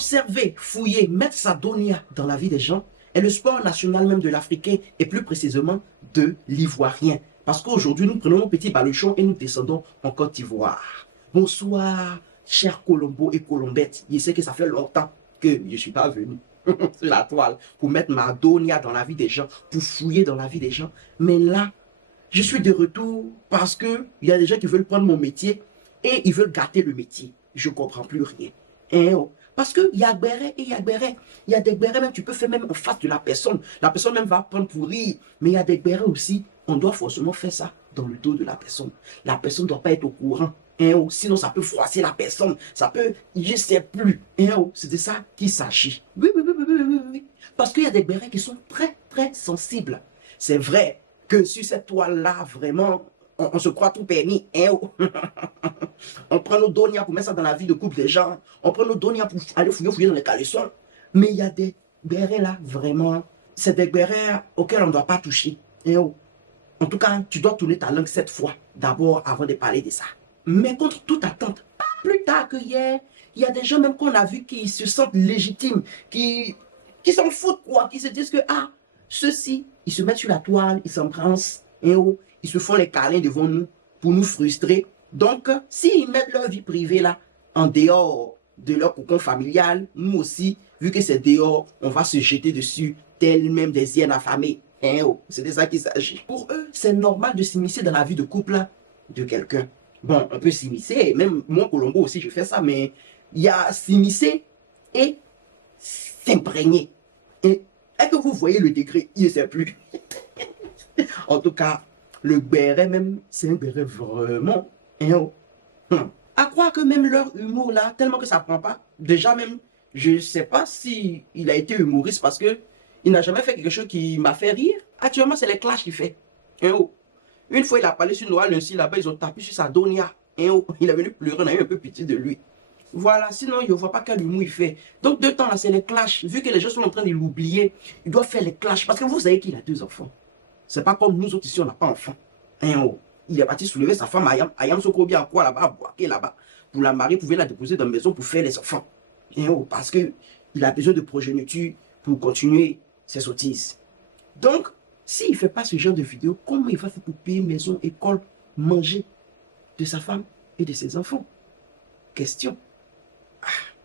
Observer, fouiller, mettre sa donia dans la vie des gens est le sport national même de l'Africain et plus précisément de l'Ivoirien. Parce qu'aujourd'hui, nous prenons nos petits baluchons et nous descendons en Côte d'Ivoire. Bonsoir, chers Colombo et Colombettes. Je sais que ça fait longtemps que je ne suis pas venu sur la toile pour mettre ma donia dans la vie des gens, pour fouiller dans la vie des gens. Mais là, je suis de retour parce qu'il y a des gens qui veulent prendre mon métier et ils veulent gâter le métier. Je ne comprends plus rien. Hein, oh. Parce qu'il y a béret et il y a béret. Il y a des bérets même, tu peux faire même en face de la personne. La personne même va prendre pour rire. Mais il y a des bérets aussi, on doit forcément faire ça dans le dos de la personne. La personne ne doit pas être au courant. Hein, oh. Sinon, ça peut froisser la personne. Ça peut, je ne sais plus. Hein, oh. C'est de ça qu'il s'agit. Oui, oui, oui, oui, oui, oui, oui. Parce qu'il y a des bérets qui sont très, très sensibles. C'est vrai que sur cette toile-là, vraiment, on se croit tout permis. Hein, oh. On prend nos donias pour mettre ça dans la vie de couple des gens. On prend nos donias pour aller fouiller dans les caleçons. Mais il y a des bérets là, vraiment. C'est des bérets auxquels on ne doit pas toucher. Hein, oh. En tout cas, tu dois tourner ta langue 7 fois d'abord avant de parler de ça. Mais contre toute attente, plus tard que hier, il y a des gens même qu'on a vu qui se sentent légitimes, qui s'en foutent quoi, qui se disent que ah, ceux-ci, ils se mettent sur la toile, ils s'embrassent, hein, oh, ils se font les câlins devant nous pour nous frustrer. Donc, s'ils mettent leur vie privée là, en dehors de leur cocon familial, nous aussi, vu que c'est dehors, on va se jeter dessus, tel même des hyènes affamées. Hein, oh, c'est de ça qu'il s'agit. Pour eux, c'est normal de s'immiscer dans la vie de couple là, de quelqu'un. Bon, on peut s'immiscer, même moi, Colombo aussi, je fais ça, mais il y a s'immiscer et s'imprégner. Est-ce que vous voyez le degré? Je ne sais plus. En tout cas, le béret même, c'est un béret vraiment. Hein, oh. À croire que même leur humour là, tellement que ça ne prend pas, déjà même, je ne sais pas si il a été humoriste parce que il n'a jamais fait quelque chose qui m'a fait rire. Actuellement, c'est les clashs qu'il fait. Hein, oh. Une fois, il a parlé sur Noah Lundi là-bas, ils ont tapé sur sa donia. Hein, oh. Il est venu pleurer, on a eu un peu pitié de lui. Voilà, sinon, je ne vois pas quel humour il fait. Donc, de temps là, c'est les clashs. Vu que les gens sont en train de l'oublier, il doit faire les clashs. Parce que vous savez qu'il a 2 enfants. C'est pas comme nous autres ici, on n'a pas d'enfants. Hein, oh. Il est parti soulever sa femme, Ayam Sokobi en quoi là-bas, à Boaké là-bas. Pour la marier, pouvait la déposer dans la maison pour faire les enfants. Hein, oh. Parce qu'il a besoin de progéniture pour continuer ses sottises. Donc, s'il ne fait pas ce genre de vidéo, comment il va faire pour payer maison, école, manger de sa femme et de ses enfants? Question.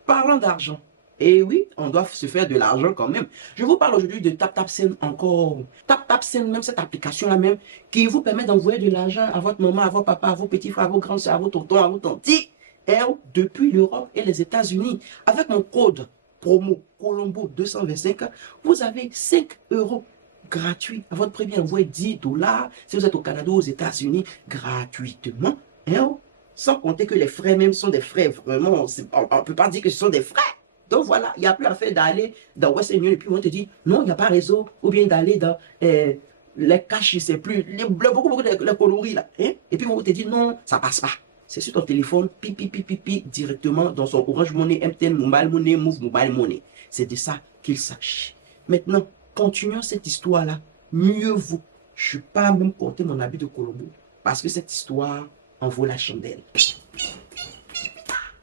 Parlons d'argent. Et oui, on doit se faire de l'argent quand même. Je vous parle aujourd'hui de TapTapSend encore. TapTapSend, même cette application-là même, qui vous permet d'envoyer de l'argent à votre maman, à votre papa, à vos petits frères, à vos grands soeurs, à vos tontons, à vos tantis, depuis l'Europe et les États-Unis. Avec mon code promo Colombo 225, vous avez 5 € gratuits à votre premier envoi, 10 $. Si vous êtes au Canada ou aux États-Unis, gratuitement. Sans compter que les frais même sont des frais vraiment, on ne peut pas dire que ce sont des frais. Donc voilà, il n'y a plus à faire d'aller dans Western Union et puis on te dit non, il n'y a pas réseau, ou bien d'aller dans les caches, je ne sais plus, beaucoup de coloris là. Hein? Et puis on te dit non, ça ne passe pas. C'est sur ton téléphone, pipi, directement dans son Orange Money, MTN Mobile Money, Move Mobile Money. C'est de ça qu'il s'agit. Maintenant, continuons cette histoire-là. Mieux vaut. Je ne suis pas même compter mon habit de Colombo. Parce que cette histoire en vaut la chandelle.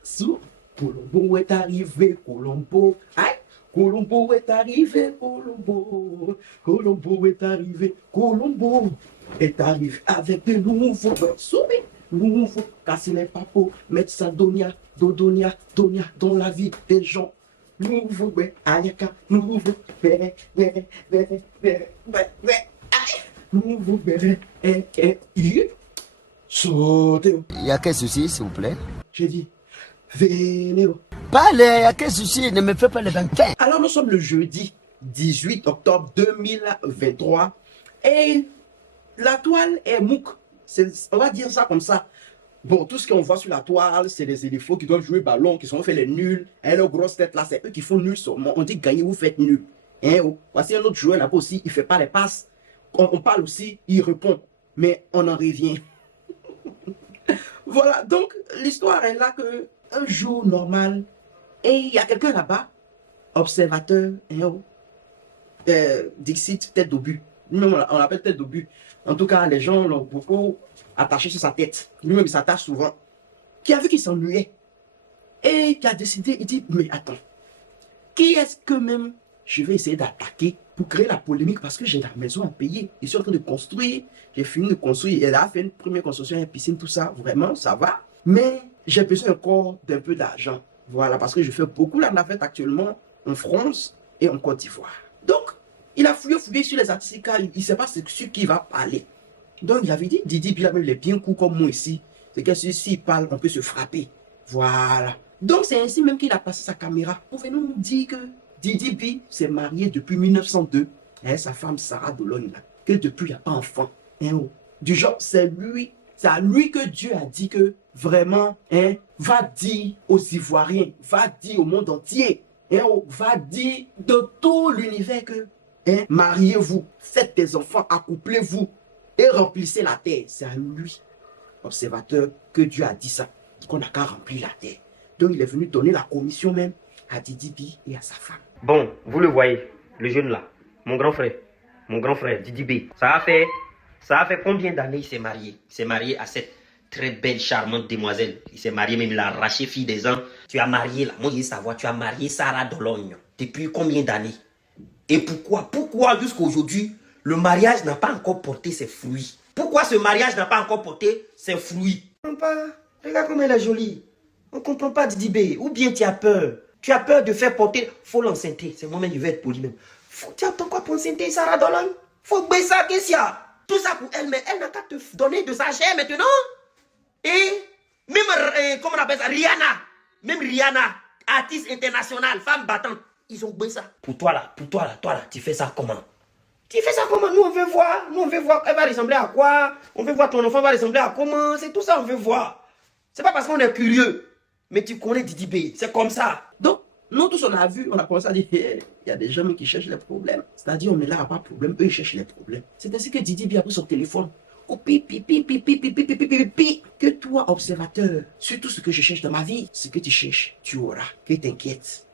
Sous Colombo est arrivé, Colombo. Aïe! Colombo est arrivé, Colombo. Colombo est arrivé, Colombo est arrivé avec de nouveaux soumis. Nouveau, casser les papos, mettre sa donia dans la vie des gens. Nouveau, ayaka, nouveau, nouveau, sautez. Il y a quel souci, s'il vous plaît? J'ai dit, venez. Parlez, il y a quel souci? Ne me fais pas le 25. Alors, nous sommes le jeudi 18 octobre 2023 et la toile est mouk. On va dire ça comme ça. Bon, tout ce qu'on voit sur la toile, c'est les éléphants qui doivent jouer ballon, qui sont fait les nuls. Et leurs grosses têtes là, c'est eux qui font nul seulement. On dit gagner, vous faites nul. Voici un autre joueur là-bas aussi, il ne fait pas les passes. On parle aussi, il répond. Mais on en revient. Voilà, donc l'histoire est là que un jour normal, et il y a quelqu'un là-bas, observateur, Dixit, tête d'obus. Lui-même, on l'appelle tête d'obus. En tout cas, les gens l'ont beaucoup attaché sur sa tête. Lui-même, il s'attache souvent. Qui a vu qu'il s'ennuyait. Et qui a décidé, il dit, mais attends, qui est-ce que même je vais essayer d'attaquer pour créer la polémique parce que j'ai la maison à payer. Je suis en train de construire. J'ai fini de construire. Elle a fait une première construction, une piscine, tout ça. Vraiment, ça va. Mais j'ai besoin encore d'un peu d'argent. Voilà, parce que je fais beaucoup la navette actuellement en France et en Côte d'Ivoire. Donc, il a fouillé sur les artistes car il ne sait pas sur qui il va parler. Donc, il avait dit, Didi, il est bien cool comme moi ici. C'est que s'il parle, on peut se frapper. Voilà. Donc, c'est ainsi même qu'il a passé sa caméra. Pouvez-nous nous dire que Didi B s'est marié depuis 1902 avec sa femme Sarah Dologne, que depuis, il n'y a pas d'enfant. Du genre, c'est à lui que Dieu a dit que vraiment, va dire aux Ivoiriens, va dire au monde entier, va dire de tout l'univers que mariez-vous, faites des enfants, accouplez-vous et remplissez la terre. C'est à lui, observateur, que Dieu a dit ça, qu'on n'a qu'à remplir la terre. Donc il est venu donner la commission même à Didi B et à sa femme. Bon, vous le voyez, le jeune là, mon grand frère, Didi B. Ça a fait combien d'années il s'est marié? Il s'est marié à cette très belle, charmante demoiselle. Il s'est marié, même il a arraché fille des ans. Tu as marié là, moi je veux savoir, tu as marié Sarah Dologne. Depuis combien d'années? Et pourquoi jusqu'à aujourd'hui, le mariage n'a pas encore porté ses fruits? Pourquoi ce mariage n'a pas encore porté ses fruits? Regarde comme elle est jolie. On ne comprend pas Didi B. Ou bien tu as peur? Tu as peur de faire porter. Faut l'enceinter. C'est moi-même, je vais être poli même. Tu attends quoi pour enceinter Sarah Dologne? Faut baisser ça, qu'est-ce qu'il y a? Tout ça pour elle, mais elle n'a qu'à te donner de sa chair maintenant. Et même, comment on appelle ça? Même Rihanna, artiste internationale, femme battante. Ils ont baissé ça. Pour toi là, tu fais ça comment? Tu fais ça comment? Nous on veut voir. Elle va ressembler à quoi? On veut voir ton enfant va ressembler à comment? C'est tout ça on veut voir. C'est pas parce qu'on est curieux. Mais tu connais Didi B, c'est comme ça. Donc, nous tous on a vu, on a commencé à dire, il y a des gens qui cherchent les problèmes. C'est-à-dire, on est là, pas de problème, eux ils cherchent les problèmes. C'est ainsi que Didi B a pris son téléphone. Oh, que toi, observateur, sur tout ce que je cherche dans ma vie, ce que tu cherches, tu auras. Que t'inquiète.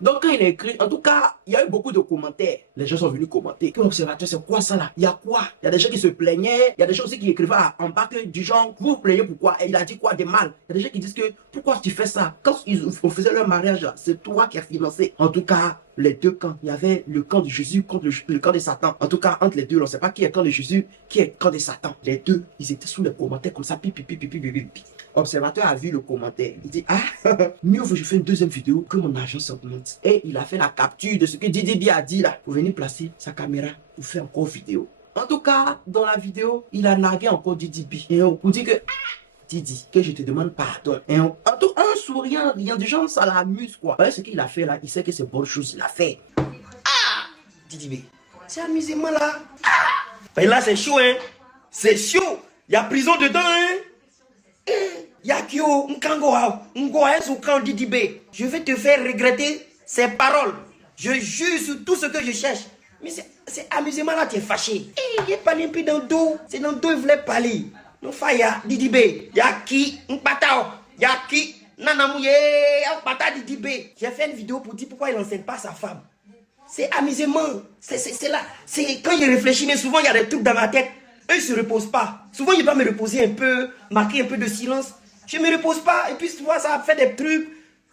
Donc quand il a écrit, en tout cas, il y a eu beaucoup de commentaires. Les gens sont venus commenter. Que l'observateur, c'est quoi ça là? Il y a quoi? Il y a des gens qui se plaignaient. Il y a des gens aussi qui écrivaient en bas que du genre, vous vous plaignez pourquoi? Et il a dit quoi de mal? Il y a des gens qui disent que, pourquoi tu fais ça? Quand on faisait leur mariage, c'est toi qui as financé. En tout cas, les deux camps. Il y avait le camp de Jésus contre le camp de Satan. En tout cas, entre les deux, on ne sait pas qui est camp de Jésus, qui est camp de Satan. Les deux, ils étaient sous les commentaires comme ça, Observateur a vu le commentaire. Il dit, mieux vaut que je fais une deuxième vidéo que mon argent s'augmente. Et il a fait la capture de ce que Didi B a dit là. Pour venir placer sa caméra pour faire encore vidéo. En tout cas, dans la vidéo, il a nargué encore Didi B. Et on dit que, Didi, que je te demande pardon. Et en souriant, rien du genre, ça l'amuse quoi. Vous voyez ce qu'il a fait là, il sait que c'est bonne chose, il a fait. Didi B, c'est amusement là. Et là c'est chaud hein. C'est chaud. Il y a prison dedans hein. Yakio, Didi B. Je vais te faire regretter ces paroles. Je jure sur tout ce que je cherche. Mais c'est amusement là, tu es fâché. Il est parlé un peu dans le dos. C'est dans le dos, il voulait parler. Non, Faya, Didi B. Yaki, Yaki, Nanamouye, Didi B. J'ai fait une vidéo pour dire pourquoi il n'enseigne pas sa femme. C'est amusement. C'est là. C'est quand il réfléchit, mais souvent il y a des trucs dans ma tête. Eux, ils ne se reposent pas. Souvent, il va me reposer un peu, marquer un peu de silence. Je ne me repose pas. Et puis, tu vois, ça fait des trucs.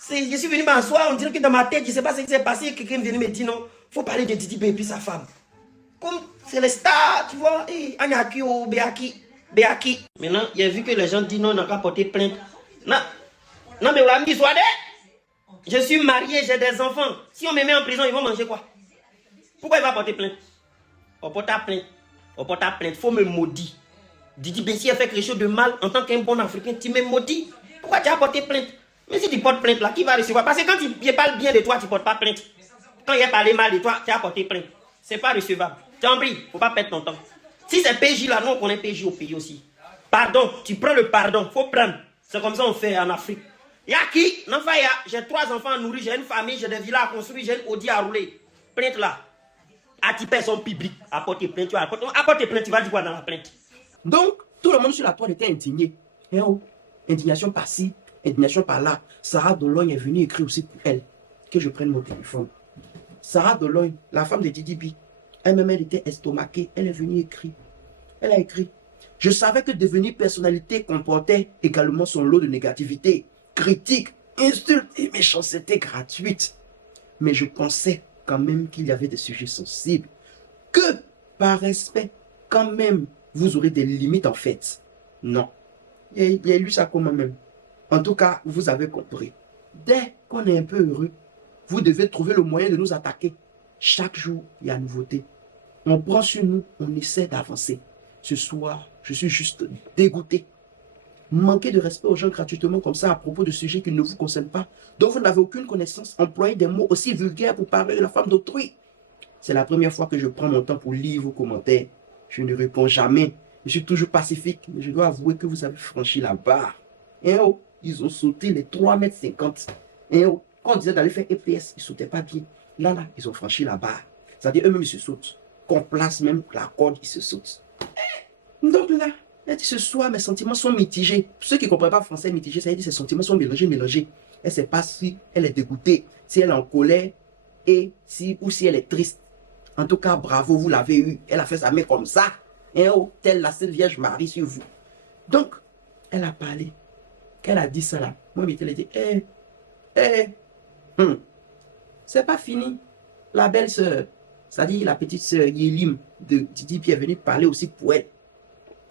Je suis venu m'asseoir, on dirait que dans ma tête, je ne sais pas ce qui s'est passé. Quelqu'un vient me dire non, il faut parler de Didi B et puis sa femme. Comme c'est les stars, tu vois. Anyaki ou Beaki. Maintenant, il a vu que les gens disent non, on n'a qu'à porter plainte. Non, mais on l'a mis, soit je suis marié, j'ai des enfants. Si on me met en prison, ils vont manger quoi? Pourquoi il va porter plainte? On porte plainte. Il faut me maudire. Didi B, si elle fait quelque chose de mal en tant qu'un bon Africain, tu me maudis. Pourquoi tu as porté plainte? Mais si tu portes plainte là, qui va recevoir? Parce que quand il parle bien de toi, tu ne portes pas plainte. Quand il a parlé mal de toi, tu as porté plainte. C'est pas recevable. T'en prie, faut pas perdre ton temps. Si c'est PJ là, nous on connaît PJ au pays aussi. Pardon, tu prends le pardon, faut prendre. C'est comme ça on fait en Afrique. Yaki, Nanfaya, j'ai 3 enfants à nourrir, j'ai une famille, j'ai des villas à construire, j'ai une Audi à rouler. Plainte là. À personne publique, apporter plainte, tu vas apporter plainte, tu vas dire quoi dans la plainte? Donc, tout le monde sur la toile était indigné. Indignation par-ci, indignation par-là. Sarah Dologne est venue écrire aussi pour elle. Que je prenne mon téléphone. Sarah Dologne, la femme de Didi B, elle-même, elle était estomaquée. Elle est venue écrire. Elle a écrit. Je savais que devenir personnalité comportait également son lot de négativité, critiques, insultes et méchanceté gratuites. mais je pensais quand même qu'il y avait des sujets sensibles, que par respect, quand même, vous aurez des limites en fait. Non. Il a lu ça comme même. En tout cas, vous avez compris. Dès qu'on est un peu heureux, vous devez trouver le moyen de nous attaquer. Chaque jour, il y a nouveauté. On prend sur nous, on essaie d'avancer. Ce soir, je suis juste dégoûté. Manquer de respect aux gens gratuitement comme ça à propos de sujets qui ne vous concernent pas, dont vous n'avez aucune connaissance, employer des mots aussi vulgaires pour parler de la femme d'autrui. C'est la première fois que je prends mon temps pour lire vos commentaires. Je ne réponds jamais. Je suis toujours pacifique, mais je dois avouer que vous avez franchi la barre. Et oh, ils ont sauté les 3,50 m. Et oh, quand on disait d'aller faire EPS, ils ne sautaient pas bien. Là, ils ont franchi la barre. C'est-à-dire eux-mêmes, ils se sautent. Qu'on place même la corde, ils se sautent. Donc là, elle dit ce soir, mes sentiments sont mitigés. Ceux qui ne comprennent pas français mitigé, ça veut dire que ses sentiments sont mélangés. Elle ne sait pas si elle est dégoûtée, si elle est en colère, ou si elle est triste. En tout cas, bravo, vous l'avez eu. Elle a fait sa main comme ça. Et oh, telle la Sainte Vierge Marie sur vous. Donc, elle a parlé. Elle a dit ça là. Moi, elle a dit, c'est pas fini. La belle sœur, c'est-à-dire la petite sœur Yélim de Didi Pi est venue parler aussi pour elle.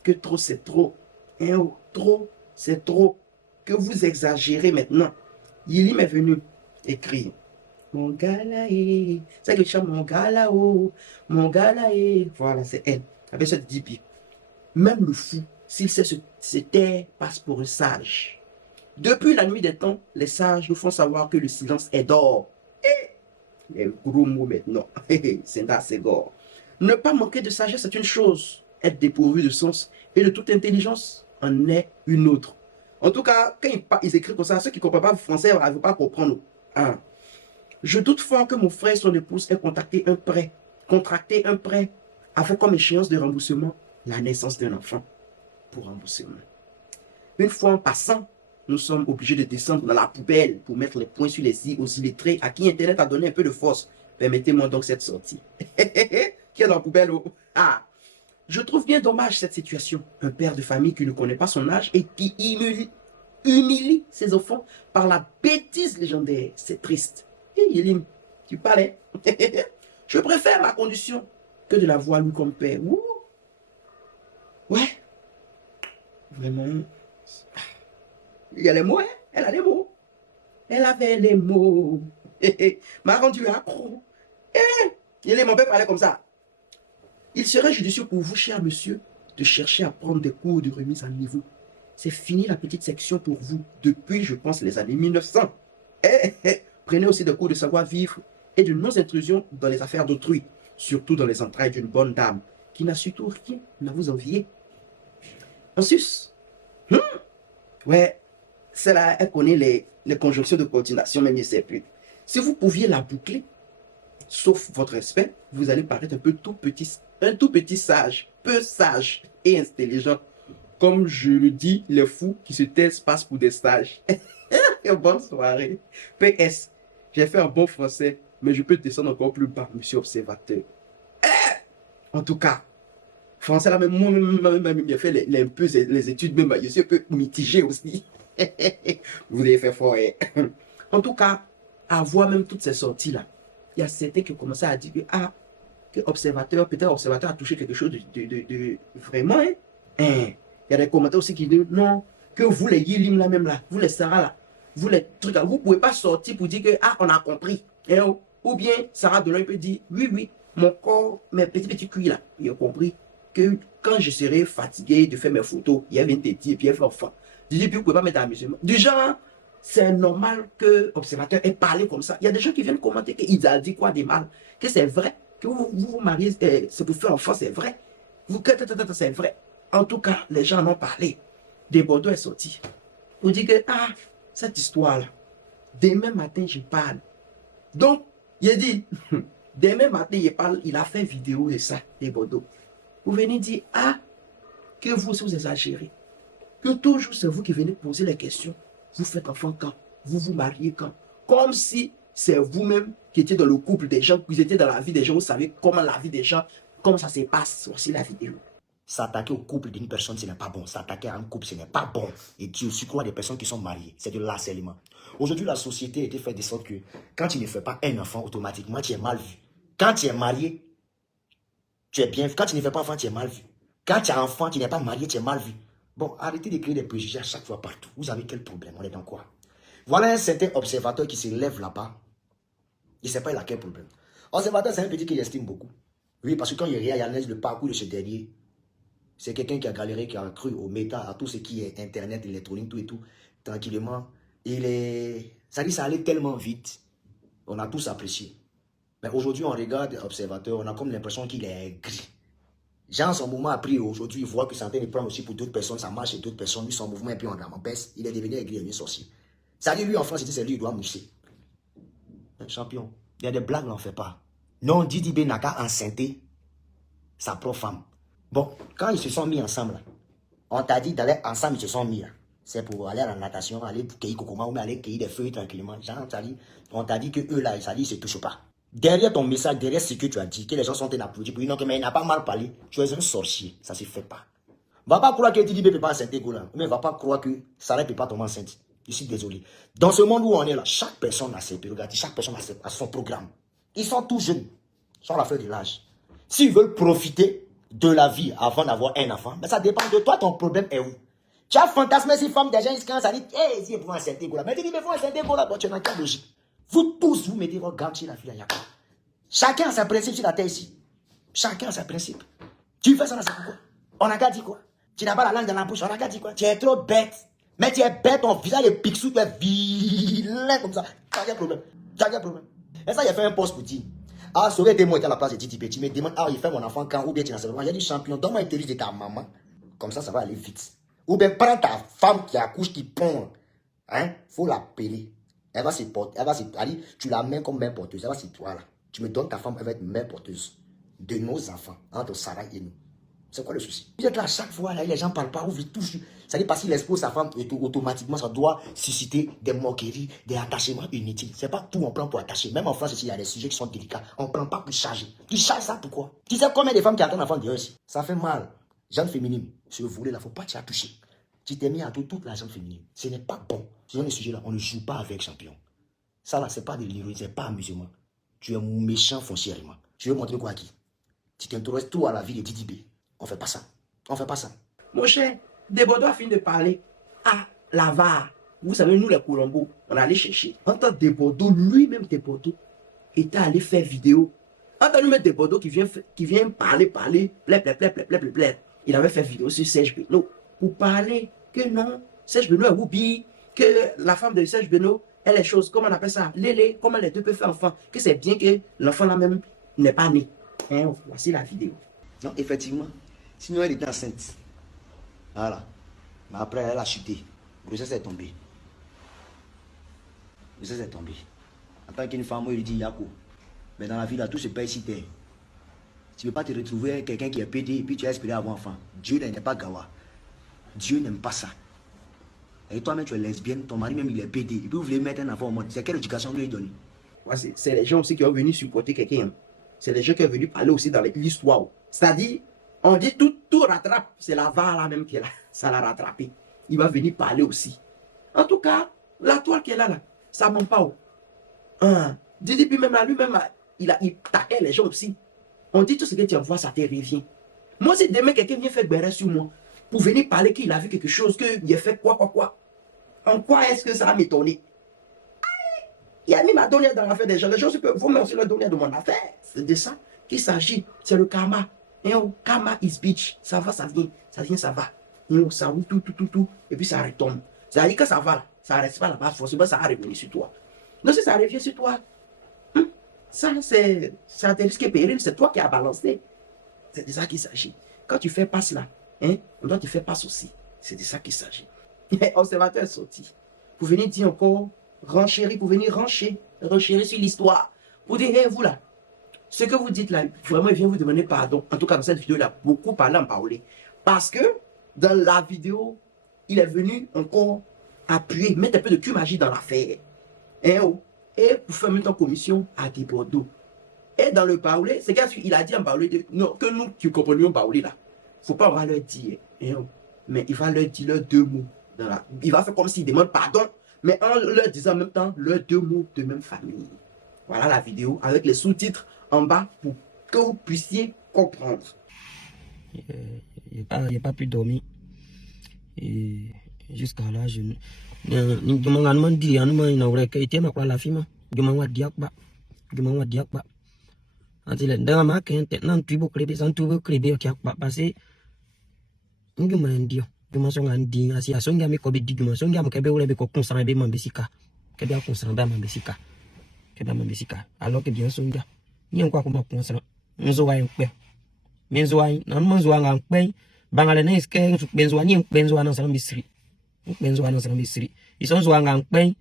Que trop, c'est trop. Et oh, trop, c'est trop. Que vous exagérez maintenant. Yélim est venue écrire. Mon gala est. C'est que je chante mon gala oh. Mon gala est. Voilà, c'est elle. Avec cette Didi. Même le fou, s'il sait se taire, passe pour un sage. Depuis la nuit des temps, les sages nous font savoir que le silence est d'or. Les gros mots maintenant. C'est assez gore. Ne pas manquer de sagesse, c'est une chose. Être dépourvu de sens et de toute intelligence en est une autre. En tout cas, quand ils écrivent comme ça, ceux qui ne comprennent pas le français ne vont pas comprendre. Hein. Je doute fort que mon frère et son épouse aient contracté un prêt avec comme échéance de remboursement la naissance d'un enfant pour remboursement. Une fois en passant, nous sommes obligés de descendre dans la poubelle pour mettre les points sur les i aux illettrés à qui Internet a donné un peu de force. Permettez-moi donc cette sortie. Qui est dans la poubelle? Ah, je trouve bien dommage cette situation. Un père de famille qui ne connaît pas son âge et qui humilie ses enfants par la bêtise légendaire. C'est triste. Et Yélim, tu parlais. Je préfère la condition que de la voir lui comme père. Ouh. Ouais. Vraiment. Il y a les mots, hein? Elle a les mots. Elle avait les mots. M'a rendu accro. Yélim, on peut parler comme ça. Il serait judicieux pour vous, cher monsieur, de chercher à prendre des cours de remise à niveau. C'est fini la petite section pour vous, depuis, je pense, les années 1900. Prenez aussi des cours de savoir-vivre et de non-intrusion dans les affaires d'autrui, surtout dans les entrailles d'une bonne dame, qui n'a surtout rien à vous envier. En sus, ouais, celle-là, elle connaît les conjonctions de coordination, même je ne sais plus. Si vous pouviez la boucler, sauf votre respect, vous allez paraître un tout petit sage, peu sage et intelligent. Comme je le dis, les fous qui se taisent passent pour des sages. Bonne soirée. PS, j'ai fait un bon français, mais je peux descendre encore plus bas, monsieur observateur. En tout cas, français là, même moi, j'ai fait les études, même je suis un peu mitigé aussi. Vous avez fait fort. En tout cas, à voir même toutes ces sorties là, il y a certains qui ont commencé à dire que observateur, peut-être observateur a touché quelque chose de vraiment. Il y a des commentaires aussi qui disent non, que vous les Yilim là même là, vous les Sarah là, vous les trucs là, vous ne pouvez pas sortir pour dire que on a compris. Ou bien Sarah Delon peut dire oui, mon corps, mes petits cuits là, il a compris que quand je serai fatigué de faire mes photos, il y a 20 petits et puis il fait enfant. Je dis, puis vous ne pouvez pas mettre d'amusement. Du genre, c'est normal que l'observateur ait parlé comme ça. Il y a des gens qui viennent commenter qu'il a dit quoi des mal, que c'est vrai, que vous mariez, c'est pour faire enfant, c'est vrai. C'est vrai. En tout cas, les gens en ont parlé. Des Bordeaux est sorti. Vous dites que, cette histoire-là, demain matin, je parle. Donc, il dit, demain matin, il parle, il a fait vidéo de ça, des Bordeaux. Vous venez dire, que vous exagérez. Que toujours c'est vous qui venez poser les questions. Vous faites enfant quand? Vous vous mariez quand? Comme si c'est vous-même qui étiez dans le couple des gens, vous étiez dans la vie des gens, vous savez comment la vie des gens, comment ça se passe aussi la vidéo. S'attaquer au couple d'une personne, ce n'est pas bon. S'attaquer à un couple, ce n'est pas bon. Et Dieu aussi croit des personnes qui sont mariées. C'est de l'harcèlement. Aujourd'hui, la société a été faite de sorte que quand tu ne fais pas un enfant, automatiquement, tu es mal vu. Quand tu es marié, tu es bien vu. Quand tu ne fais pas enfant, tu es mal vu. Quand tu as enfant, tu n'es pas marié, tu es mal vu. Bon, arrêtez de créer des préjugés à chaque fois partout. Vous avez quel problème? On est dans quoi? Voilà un certain observateur qui se lève là-bas. Il ne sait pas il a quel problème. Observateur, c'est un petit qui estime beaucoup. Oui, parce que quand il réalise le parcours de ce dernier, c'est quelqu'un qui a galéré, qui a cru au méta, à tout ce qui est internet, électronique, tout et tout. Tranquillement, ça dit ça allait tellement vite. On a tous apprécié. Mais aujourd'hui, on regarde observateur, on a comme l'impression qu'il est gris. Jean, son mouvement a pris aujourd'hui, il voit que c'est en train de prendre aussi pour d'autres personnes, ça marche chez d'autres personnes, lui, son mouvement est plus en baisse, il est devenu aigri et bien sorcier. Ça dit, lui, en France, il dit, c'est lui, il doit mousser. Un champion, il y a des blagues, on n'en fait pas. Non, Didi B n'a qu'à enceinter sa propre femme. Bon, quand ils se sont mis ensemble, là, on t'a dit d'aller ensemble, ils se sont mis là. C'est pour aller à la natation, aller cueillir cocoma ou aller cueillir des feuilles tranquillement. Genre, on t'a dit que eux là, ils ne se touchent pas. Derrière ton message, derrière ce que tu as dit, que les gens sont en train d'applaudir pour dire mais il n'a pas mal parlé, tu es un sorcier, ça ne se fait pas. Va pas croire que Didi B ne peut pas enceinter là, mais va pas croire que Sarah ne peut pas tomber enceinte. Je suis désolé. Dans ce monde où on est là, chaque personne a ses prérogatives, chaque personne a son programme. Ils sont tous jeunes, ils sont à la fin de l'âge. S'ils veulent profiter de la vie avant d'avoir un enfant, mais ça dépend de toi, ton problème est où? Tu as fantasmé ces femmes, des gens, ils commencent à dire, hey, si ils vont enceinter là, mais tu dis, mais ils vont enceinter là, bon, tu n'as qu'à logique. Vous tous, vous mettez votre gants sur la fille à Yaka. Chacun a ses principes sur la terre ici. Chacun a ses principes. Tu fais ça dans sa pourquoi? On a qu'à dire quoi? Tu n'as pas la langue dans la bouche, on a qu'à dire quoi? Tu es trop bête. Mais tu es bête, ton visage est pixou, tu es vilain comme ça. Tu as quel problème? Tu as quel problème? Et ça, il a fait un post pour dire. Ah, ça aurait été moi qui à la place de Titi Petit. Tu me demandes, ah, il fait mon enfant quand? Ou bien tu n'as pas. Il y a du champion. Donne-moi une télé de ta maman. Comme ça va aller vite. Ou bien prends ta femme qui accouche, qui pond. Hein? Faut l'appeler. Elle va se porter. Allez, tu la mets comme mère porteuse. Elle va se toi là. Tu me donnes ta femme, elle va être mère porteuse. De nos enfants. Entre Sarah et nous. C'est quoi le souci? Vous êtes là à chaque fois, là, les gens ne parlent pas, ouvrez tout. Ça dit parce qu'il expose sa femme, et tout, automatiquement, ça doit susciter des moqueries, des attachements inutiles. C'est pas tout on prend pour attacher. Même en France, ici, il y a des sujets qui sont délicats. On ne prend pas pour charger. Tu charges ça pourquoi? Tu sais combien de femmes qui attendent l'enfant dehors ici? Ça fait mal. Jeune féminine, si vous voulez, il ne faut pas t'y toucher. Tu t'es mis à toute la jeune féminine. Ce n'est pas bon. Ce genre de sujet-là, on ne joue pas avec champion. Ça là, c'est pas de l'ironie, c'est pas amusement. Tu es méchant foncièrement. Tu veux montrer quoi à qui? Tu t'intéresses tout à la vie de Didi B. On fait pas ça. On fait pas ça. Mon cher, Debodo a fini de parler à la VAR. Vous savez, nous les Colombos, on allait chercher. En tant que Debodo, lui-même Debodo, était allé faire vidéo. En tant que lui-même Debodo qui vient parler, plep. Il avait fait vidéo sur Serge Beno pour parler que non, Serge Beno est Woubi, que la femme de Serge Beno, elle est chose, comment on appelle ça, Lélé, comment les deux peuvent faire enfant, que c'est bien que l'enfant là même n'est pas né. Hein, voici la vidéo. Non, effectivement. Sinon, elle était enceinte. Voilà. Mais après, elle a chuté. Grossesse est tombée. Grossesse est tombée. En tant qu'une femme, il dit Yako. Mais dans la vie, là, tout se paye ici. Tu ne peux pas te retrouver avec quelqu'un qui est pédé et puis tu as espéré avoir enfant. Dieu n'est pas gawa. Dieu n'aime pas ça. Et toi-même, tu es lesbienne, ton mari même, il est pédé. Et puis vous voulez mettre un enfant au monde. C'est quelle éducation vous lui donnez? C'est les gens aussi qui ont venu supporter quelqu'un. C'est les gens qui sont venus parler aussi dans l'histoire. C'est-à-dire, on dit tout rattrape. C'est la VAR là même qui est là. Ça l'a rattrapé. Il va venir parler aussi. En tout cas, la toile qui est là, ça ne ment pas. Didi puis même lui-même, il taquait les gens aussi. On dit tout ce que tu envoies, ça te revient. Moi, si demain quelqu'un vient faire béret sur moi, pour venir parler qu'il a vu quelque chose, qu'il a fait quoi. En quoi est-ce que ça va m'étonner? Il a mis ma donnée dans l'affaire des gens. Les gens vont me aussi la donnée de mon affaire. C'est de ça qu'il s'agit. C'est le karma. Et karma is bitch. Ça va, ça vient, ça va. Et ça roule tout. Et puis ça retombe. C'est-à-dire que ça va là. Ça ne reste pas là-bas. Forcément, ça va revenir sur toi. Donc si ça revient sur toi, ça te risque péril. C'est toi qui as balancé. C'est de ça qu'il s'agit. Quand tu fais passe là, on doit te faire passe aussi. C'est de ça qu'il s'agit. Observateur est sorti. Pour venir dire encore, renchérir, pour venir renchérir sur l'histoire. Pour dire, hey, vous là, ce que vous dites là, vraiment, il vient vous demander pardon. En tout cas, dans cette vidéo, il a beaucoup parlé en parler. Parce que dans la vidéo, il est venu encore appuyer, mettre un peu de cul-magie dans l'affaire. Et pour faire même en commission à des Bordeaux. Et dans le parler, c'est qu'il a dit en parler que nous qui comprenions parler là. Il ne faut pas leur dire. Mais il va leur dire leurs deux mots. Il va faire comme s'il demande pardon. mais en leur disant en même temps leurs deux mots de même famille. Voilà la vidéo avec les sous-titres en bas pour que vous puissiez comprendre. Il n'a pas pu dormir. Et jusqu'à là, je me dis, il n'aurait qu'à être ma la fille. Je m'en dis pas. Je m'en dis pas. Dans ma quinte, non, tu veux créer, sans tu veux créer, qui a pas passé. Je m'en dis. Je m'en dis, si à son gamme, comme dit, je m'en dis, que vous avez constamment bien m'embessica. Que bien constamment bien m'embessica. Que bien m'embessica. Alors que bien son gars. Il y a encore comme un constant. On se voit un peu. Mais on se voit un peu. Bangale na iske benzo na sana misri. Benzo na sana misri. Ison zo anga nkpen.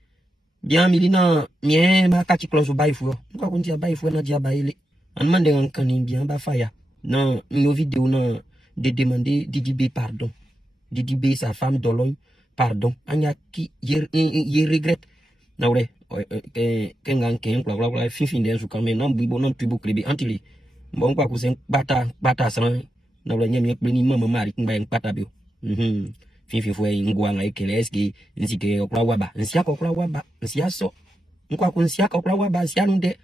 Bien milina mien ma kati close ba ifu. Nko kunti ba ifu na dia ba ile. An mande ngankani bien ba faya. Non, nos vidéos non de demander DDB pardon. DDB sa femme Dologne pardon. Anya ki ye regrette. Na wre kengan ken kwa fin den su quand même non bibo non tubo klebe antili. Bon kwa kusen bata sana. Na wla nyami ekpleni mama mari kumba nkpatabio fin fo ngwa nga ekele eski nsike okla waba nsia kokla waba nsia so nkwa ku nsia kokla waba nsia nde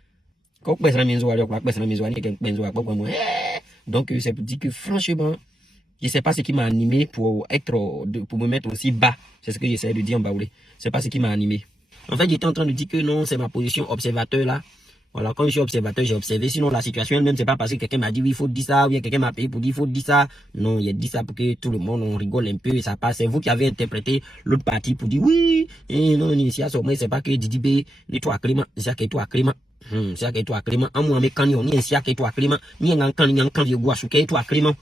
ko pesana minzo wali okla pesana minzo wali ke penzo akpo mo donc c'est pour dire que franchement je sais pas ce qui m'a animé pour me mettre aussi bas, c'est ce que j'essaie de dire en baoulé, c'est pas ce qui m'a animé. En fait j'étais en train de dire que non, c'est ma position observateur là. Voilà, quand je suis observateur, j'ai observé. Sinon, la situation elle-même, c'est pas parce que quelqu'un m'a dit oui, il faut dire ça, ou bien quelqu'un m'a payé pour dire il faut dire ça. Non, il a dit ça pour que tout le monde, on rigole un peu et ça passe. C'est vous qui avez interprété l'autre partie pour dire oui. Et non, initiation, mais c'est pas que Didi B, ni toi, Clément, c'est que toi, Clément. C'est que toi, Clément. En moi, mais quand on y est, que toi, Clément. Ni en quand, ni en quand, vieux guachou, que toi, Clément.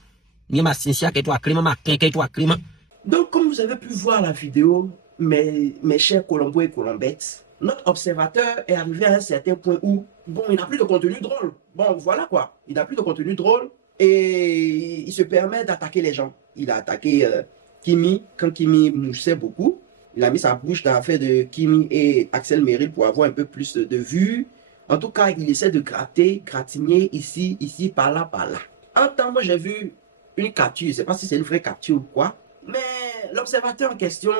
Ni ma sincère, que toi, Clément, ma que toi, Clément. Donc, comme vous avez pu voir la vidéo, mes chers Colombo et Colombettes, notre observateur est arrivé à un certain point où, bon, il n'a plus de contenu drôle. Bon, voilà quoi. Il n'a plus de contenu drôle et il se permet d'attaquer les gens. Il a attaqué Kimi quand Kimi moussait beaucoup. Il a mis sa bouche dans l'affaire de Kimi et Axel Meril pour avoir un peu plus de vues. En tout cas, il essaie de gratigner ici, par là, par là. Un temps, moi, j'ai vu une capture. Je ne sais pas si c'est une vraie capture ou quoi. Mais l'observateur en question,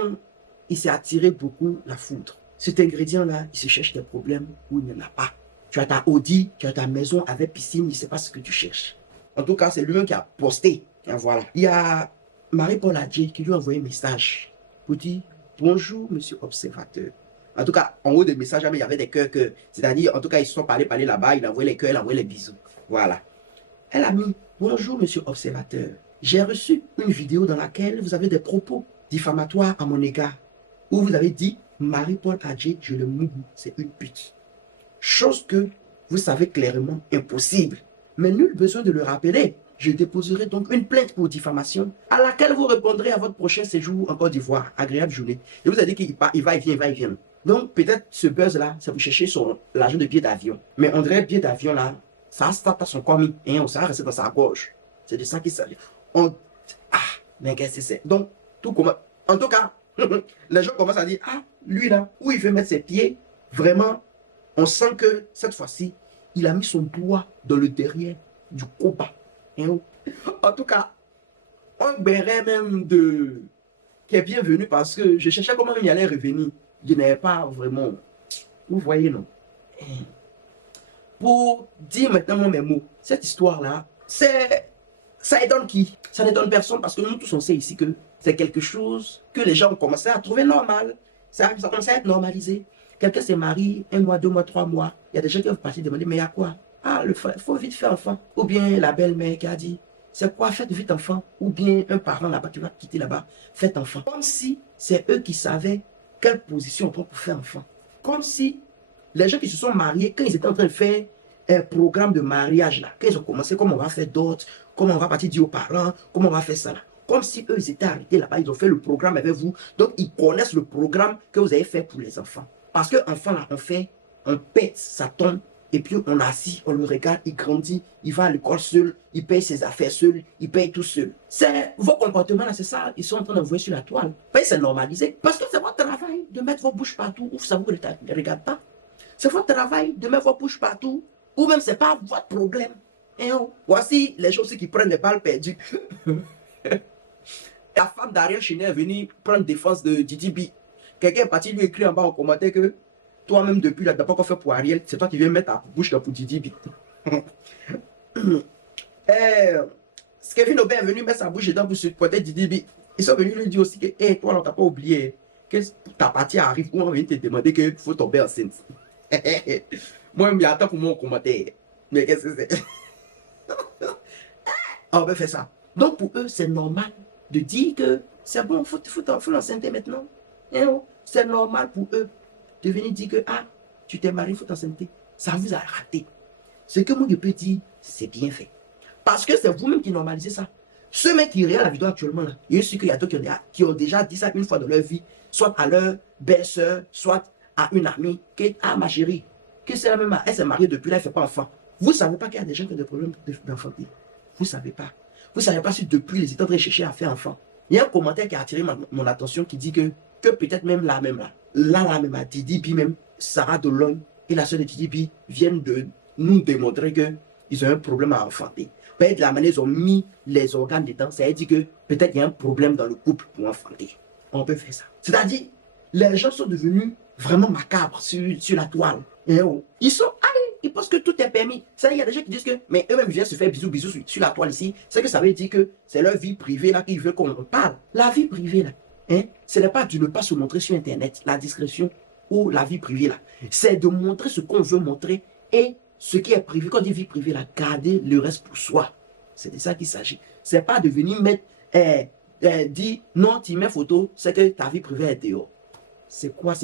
il s'est attiré beaucoup la foudre. Cet ingrédient-là, il se cherche des problèmes où il n'y en a pas. Tu as ta Audi, tu as ta maison avec piscine, il ne sait pas ce que tu cherches. En tout cas, c'est lui-même qui a posté. Et voilà. Il y a Marie-Paul Adjé qui lui a envoyé un message pour dire « Bonjour, monsieur observateur ». En tout cas, en haut des messages, il y avait des cœurs, c'est-à-dire, en tout cas, ils se sont parlé là-bas, il a envoyé les cœurs, il a envoyé les bisous. Voilà. Elle a mis « Bonjour, monsieur observateur. J'ai reçu une vidéo dans laquelle vous avez des propos diffamatoires à mon égard, où vous avez dit Marie-Paul Adjé, je le mourou, c'est une pute. Chose que vous savez clairement impossible. Mais nul besoin de le rappeler. Je déposerai donc une plainte pour diffamation à laquelle vous répondrez à votre prochain séjour en Côte d'Ivoire. Agréable journée. Je vous ai dit qu'il va et vient. Donc peut-être ce buzz-là, c'est pour chercher l'argent de billet d'avion. Mais on dirait billet d'avion là, ça start à son commis et ça reste dans sa gorge. C'est de ça qu'il s'agit. Mais qu'est-ce que c'est? Donc, tout comment. En tout cas, les gens commencent à dire, lui là, où il veut mettre ses pieds, vraiment, on sent que cette fois-ci, il a mis son doigt dans le derrière du combat. En tout cas, on verrait même qui est bienvenu parce que je cherchais comment il allait revenir. Je n'avais pas vraiment. Vous voyez, non? Pour dire maintenant mes mots, cette histoire-là, ça étonne qui? Ça n'étonne personne parce que nous tous on sait ici que c'est quelque chose que les gens ont commencé à trouver normal. Ça commence à être normalisé. Quelqu'un s'est marié 1 mois, 2 mois, 3 mois. Il y a des gens qui vont partir demander, mais il y a quoi? Il faut vite faire enfant. Ou bien la belle-mère qui a dit, c'est quoi, faites vite enfant. Ou bien un parent là-bas qui va quitter là-bas, faites enfant. Comme si c'est eux qui savaient quelle position on prend pour faire enfant. Comme si les gens qui se sont mariés, quand ils étaient en train de faire un programme de mariage là, quand ils ont commencé, comment on va faire d'autres, comment on va partir dire aux parents, comment on va faire ça là. Comme si eux ils étaient arrêtés là-bas, ils ont fait le programme avec vous. Donc ils connaissent le programme que vous avez fait pour les enfants. Parce que enfant là, on pète, ça tombe, et puis on assis, on le regarde, il grandit, il va à l'école seul, il paye ses affaires seul, il paye tout seul. C'est vos comportements là, c'est ça, ils sont en train d'envoyer sur la toile. C'est normalisé. Parce que c'est votre travail de mettre vos bouches partout où ça vous ne regarde pas. C'est votre travail de mettre vos bouches partout, ou même c'est pas votre problème. Voici les gens aussi qui prennent des balles perdues. La femme d'Ariel Chenet est venue prendre défense de Didi B. Quelqu'un est parti lui écrire en bas en commentaire que toi-même, depuis là, tu n'as pas encore fait pour Ariel, c'est toi qui viens mettre ta bouche dans pour Didi. Kevin Aubin est venu mettre sa bouche dedans pour supporter Didi. Ils sont venus lui dire aussi que, hey, toi, là, t'as pas oublié que ta partie arrive où on vient te demander qu'il faut tomber enceinte. Moi, je m'attends pour mon commentaire. Mais qu'est-ce que c'est? On va faire ça. Donc, pour eux, c'est normal de dire que c'est bon, il faut l'enceinte maintenant. C'est normal pour eux de venir dire que, ah, tu t'es marié, il faut t'enceinte. Ça vous a raté. Ce que moi, je peux dire, c'est bien fait. Parce que c'est vous-même qui normalisez ça. Ceux mecs qui regardent la vidéo actuellement, là, il y a sûr qu'il y a d'autres qui ont déjà dit ça une fois dans leur vie, soit à leur belle-sœur, soit à une amie, que, ah, ma chérie, que c'est la même, elle s'est mariée depuis là, elle ne fait pas enfant. Vous ne savez pas qu'il y a des gens qui ont des problèmes d'enfanter. Vous ne savez pas. Vous ne savez pas si depuis, ils étaient en train de chercher à faire enfant. Il y a un commentaire qui a attiré mon attention qui dit que peut-être même la même, Didi, puis même Sarah Delon et la soeur de Didi, puis viennent de nous démontrer qu'ils ont un problème à enfanter. Peut-être la manière ils ont mis les organes dedans, ça veut dire que peut-être il y a un problème dans le couple pour enfanter. On peut faire ça. C'est-à-dire, les gens sont devenus vraiment macabres sur la toile. Ils sont, allez, ils pensent que tout est permis. Ça, il y a des gens qui disent que, mais eux-mêmes viennent se faire bisous sur la toile ici. C'est que ça veut dire que c'est leur vie privée là qu'ils veulent qu'on en parle. La vie privée là, ce n'est pas de ne pas se montrer sur Internet, la discrétion ou la vie privée là. C'est de montrer ce qu'on veut montrer et ce qui est privé. Quand on dit vie privée là, garder le reste pour soi. C'est de ça qu'il s'agit. C'est pas de venir mettre, dire non, tu mets photo, c'est que ta vie privée est dehors. C'est quoi?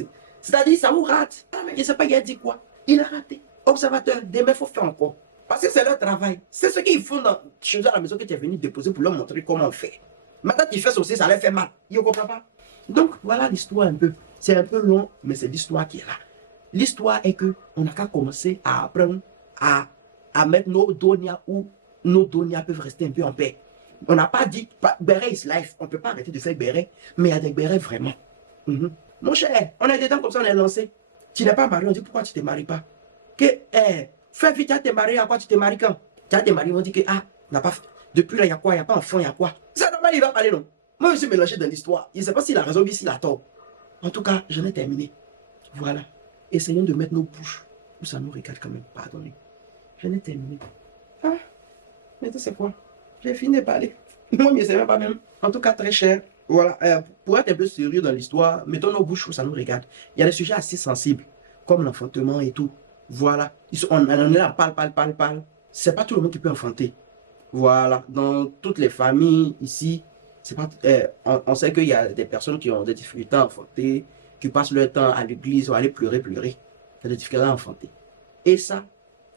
C'est-à-dire, ça vous rate. Ah, mais je ne sais pas, il a dit quoi. Il a raté. Observateur, demain, il faut faire encore. Parce que c'est leur travail. C'est ce qu'ils font chez eux à la maison que tu es venu déposer pour leur montrer comment on fait. Maintenant, tu fais ça aussi, ça leur fait mal. Ils ne comprennent pas. Donc, voilà l'histoire un peu. C'est un peu long, mais c'est l'histoire qui est là. L'histoire est qu'on n'a qu'à commencer à apprendre à mettre nos donia où nos donia peuvent rester un peu en paix. On n'a pas dit, béret is life. On ne peut pas arrêter de faire béret, mais il y a des bérets vraiment. Mon cher, on est dedans comme ça, on est lancé. Tu n'es pas marié, on dit pourquoi tu ne te maries pas? Fais vite, tu t'es marié, à quoi tu t'es marié quand? Tu as été marié, on dit que, ah, on n'a pas fait. Depuis là, il y a quoi? Il n'y a pas enfant, il y a quoi? C'est normal, il va parler, non? Moi, je suis mélangé dans l'histoire. Je ne sais pas s'il a raison ou s'il a tort. En tout cas, j'en ai terminé. Voilà. Essayons de mettre nos bouches où ça nous regarde quand même. Pardonnez. J'en ai terminé. Ah, mais tu sais quoi? J'ai fini de parler. Moi, je ne sais même pas même. En tout cas, très cher. Voilà. Pour être un peu sérieux dans l'histoire, mettons nos bouches où ça nous regarde. Il y a des sujets assez sensibles, comme l'enfantement et tout. Voilà. On est là, parle. C'est pas tout le monde qui peut enfanter. Voilà. Dans toutes les familles ici, c'est pas, on sait qu'il y a des personnes qui ont des difficultés à enfanter, qui passent leur temps à l'église ou à aller pleurer. Il y a des difficultés à enfanter. Et ça,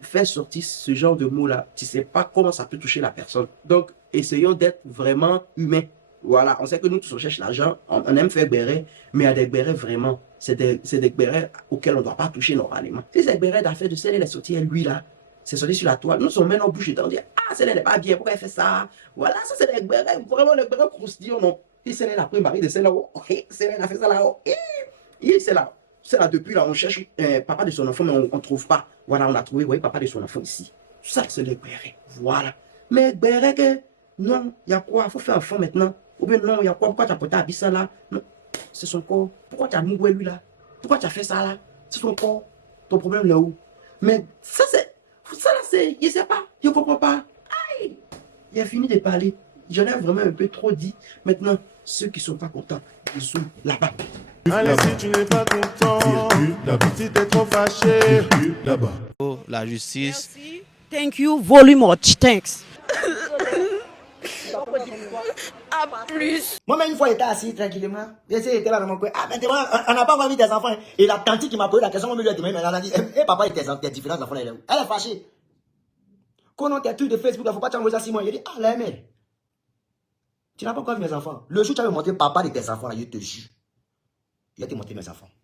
faire sortir ce genre de mots-là, tu ne sais pas comment ça peut toucher la personne. Donc, essayons d'être vraiment humains. Voilà, on sait que nous tous on cherche l'argent, on aime faire béret, mais il y a des bérets vraiment, c'est des bérets auxquels on ne doit pas toucher normalement. Si c'est des bérets d'affaires de celle elle est sortie, lui là, c'est sorti sur la toile, nous sommes maintenant bouche et on dit, ah, celle elle n'est pas bien, pourquoi elle fait ça? Voilà, ça c'est des bérets, vraiment des bérets croustillants, non? Si celle elle a pris mari de celle là, celle elle a fait ça là, c'est là depuis là, on cherche papa de son enfant, mais on ne trouve pas. Voilà, on a trouvé, oui, papa de son enfant ici. Ça c'est les bérets, voilà. Mais bérets que, non, il y a quoi? Il faut faire enfant maintenant. Ou bien non, il y a quoi? Pourquoi tu as porté Abissa là? Non, c'est son corps. Pourquoi tu as noué lui là? Pourquoi tu as fait ça là? C'est son corps. Ton problème là où? Mais ça là c'est, je sais pas, je comprends pas. Aïe! Il a fini de parler. J'en ai vraiment un peu trop dit. Maintenant, ceux qui sont pas contents, ils sont là-bas. Allez, si tu n'es pas content, si t'es trop fâché, là-bas. Oh, la justice. Merci. Thank you very much. Thanks. À plus. Moi-même, une fois, j'étais assis tranquillement. J'étais là dans mon coin. Ah, mais on n'a pas encore vu tes enfants. Et la tante qui m'a posé la question, moi, je lui ai demandé, mais elle a dit, papa, tes différents enfants, elle est où? Elle est fâchée. Quand on tes trucs de Facebook, il ne faut pas t'envoyer ça 6 mois. Il dit, ah, la mère. Tu n'as pas encore vu mes enfants. Le jour où tu vas me montrer papa de tes enfants, là, je te jure. Il a te montré mes enfants.